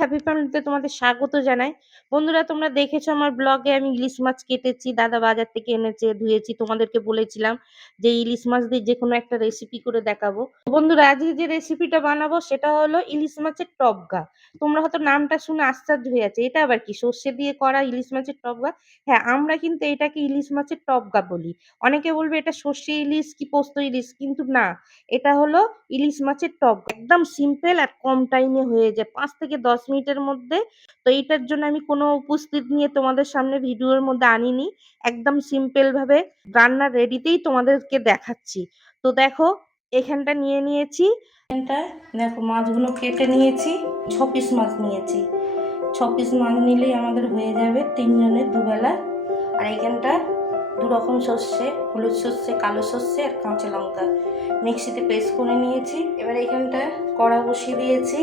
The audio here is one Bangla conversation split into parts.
হ্যাপি ফ্যামিলিতে তোমাদের স্বাগত জানাই। বন্ধুরা, তোমরা দেখেছ আমার ব্লগে আমি ইলিশ মাছ কেটেছি, দাদা বাজার থেকে এনেছে, ধুয়েছি, তোমাদেরকে বলেছিলাম যে ইলিশ মাছ দিয়ে যে কোনো একটা রেসিপি করে দেখাবো। বন্ধুরা, আজকে যে রেসিপিটা বানাবো সেটা হলো ইলিশ মাছের টপগা তোমরা হয়তো নামটা শুনে আশ্চর্য হয়ে যাচ্ছে, এটা আবার কি, সর্ষে দিয়ে করা ইলিশ মাছের টপগা হ্যাঁ আমরা কিন্তু এটাকে ইলিশ মাছের টপগা বলি। অনেকে বলবে এটা সর্ষে ইলিশ কি পোস্ত ইলিশ, কিন্তু না, এটা হলো ইলিশ মাছের টক একদম সিম্পল আর কম টাইমে হয়ে যায় পাঁচ থেকে দশ মিনিটের মধ্যে। তো এইটার জন্য আমি কোনো উপস্থিত নিয়ে তোমাদের সামনে ভিডিওর মধ্যে আনিনি। একদম সিম্পল ভাবে রান্না রেডিতেই তোমাদেরকে দেখাচ্ছি। তো দেখো, এখানটা নিয়ে নিয়েছি। দেখো, মাছগুলো কেটে নিয়েছি। ছ পিস মাছ নিয়েছি। ছ পিস মাছ নিলেই আমাদের হয়ে যাবে তিনজনের দুবেলা। আর এইখানটা দু রকম সর্ষে, হলুদ সর্ষে, কালো সর্ষে আর কাঁচা লঙ্কা। মিক্সিতে পেস্ট করে নিয়েছি। এবার এখানটা কড়া বসিয়ে দিয়েছি।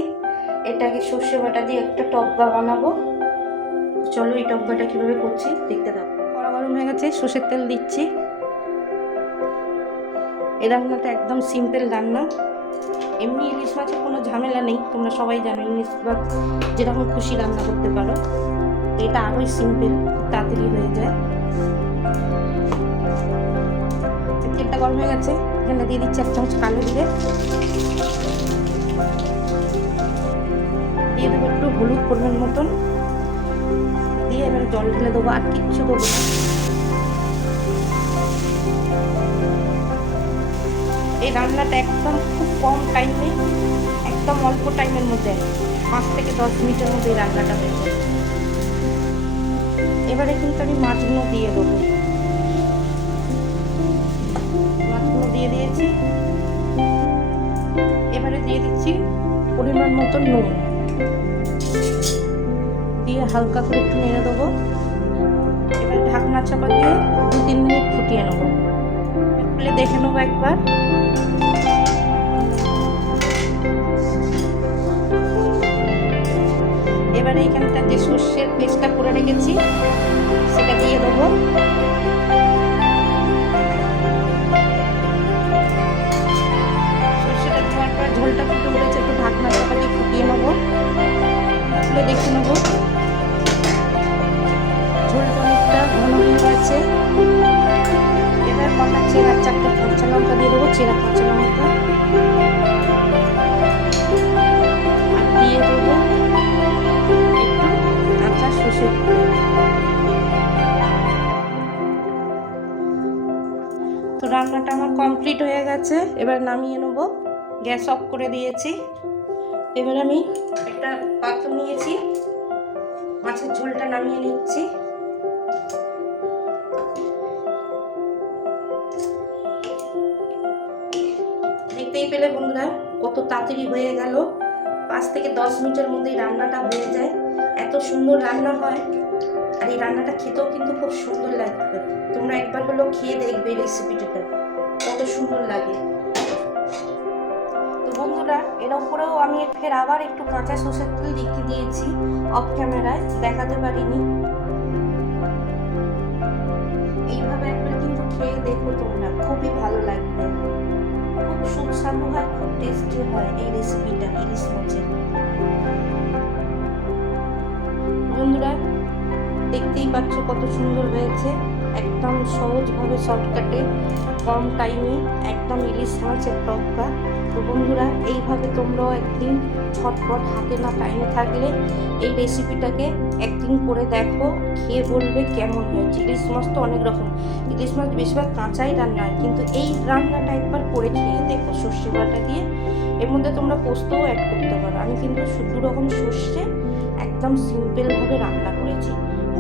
এটাকে সর্ষে বাটা দিয়ে একটা টপগা বানাবো। চলো এই টপগাটা কীভাবে করছি দেখতে থাকো। কড়া গরম হয়ে গেছে, সর্ষের তেল দিচ্ছি। এই রান্নাটা একদম সিম্পল রান্না। এমনি ইলিশ মাছের কোনো ঝামেলা নেই, তোমরা সবাই জানো ইলিশ মাছ যেরকম খুশি রান্না করতে পারো। এটা আরোই সিম্পল তাড়াতাড়ি হয়ে যায়। তেলটা গরম হয়ে গেছে, এখানে দিয়ে দিচ্ছি এক চামচ কালো দিয়ে হলুদ পরিমাণ মতন। দিয়ে এবার জল ঢেলে দেবো, আর কিচ্ছু দেবো না। এই রান্নাটা একদম খুব কম টাইমে একদম অল্প টাইমের মধ্যে, পাঁচ থেকে দশ মিনিটের মধ্যে এই রান্নাটা এবারে কিন্তু আমি মাছগুলো দিয়ে দেবো। মাছগুলো দিয়ে দিয়েছি। এবারে দিয়ে দিচ্ছি পরিমাণ মতো নুন। দিয়ে হালকা করে একটু নেড়ে দেবো। এবারে ঢাকনা চাপা দিয়ে দু তিন মিনিট ফুটিয়ে নেব। খুলে দেখে নেব একবার। এবারে এখানটা যে সর্ষের পেস্টটা করে রেখেছি, সেটা দিয়ে দেবো। ঝোলটা ফুটে উঠেছে একটু ঢাকনা চাপা দিয়ে ফুটিয়ে নেব। দেখে নেব। লঙ্কা কাঁচা লঙ্কা আর দিয়ে দেবো একটু কাঁচা সর্ষে তো রান্নাটা আমার কমপ্লিট হয়ে গেছে। এবার নামিয়ে নেব। গ্যাস অফ করে দিয়েছি। এবার আমি একটা পাত্র নিয়েছি। মাছের ঝোলটা নামিয়ে নিচ্ছি। পেলে বন্ধুরা, কত তাড়াতাড়ি হয়ে গেল। পাঁচ থেকে দশ মিনিটের মধ্যেই রান্নাটা হয়ে যায়। এত সুন্দর রান্না হয়। আর এই রান্নাটা খেতেও কিন্তু খুব সুন্দর লাগবে। তোমরা একবার হলো খেয়ে দেখবে রেসিপিটা কত সুন্দর লাগে। তো বন্ধুরা, এর উপরেও আমি ফের আবার একটু কাঁচা সর্ষের তেল রেখে দিয়েছি অফ ক্যামেরায় দেখাতে পারিনি। এইভাবে একবার কিন্তু খেয়ে দেখো তোমরা। খুবই ভালো লাগবে। সুস্বাদু হয় খুব টেস্টি হয় এই রেসিপিটা ইলিশ মাছের বন্ধুরা, দেখতেই পাচ্ছ কত সুন্দর হয়েছে। একদম সহজভাবে শর্টকাটে কম টাইমে একদম ইলিশ মাছের টক্কা। তো বন্ধুরা, এইভাবে তোমরাও একদিন ছটপট হাতে না টাইম থাকলে এই রেসিপিটাকে একদিন করে দেখো, খেয়ে বলবে কেমন হয়েছে। ইলিশ মাছ তো অনেক রকম। ইলিশ মাছ বেশিরভাগ কাঁচাই রান্না হয়, কিন্তু এই রান্নাটা একবার করে খেয়ে দেখো সর্ষে বাটা দিয়ে। এর মধ্যে তোমরা পোস্তও অ্যাড করতে পারো। আমি কিন্তু দু রকম সর্ষে একদম সিম্পলভাবে রান্না করেছি।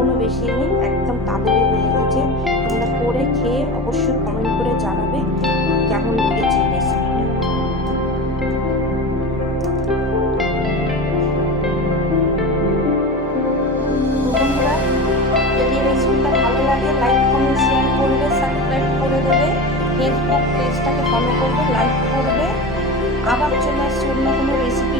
কোনো বেশি নেই, একদম তাড়াতাড়ি হয়ে গেছে। তোমরা করে খেয়ে অবশ্যই কমেন্ট করে জানাবে কেমন লেগেছে রেসিপিটা যদি রেসিপিটা ভালো লাগে করবে করে দেবে ফেসবুক পেজটাকে ফলো করবে লাইক করবে। আবার চলে আসছে অন্য কোনো রেসিপি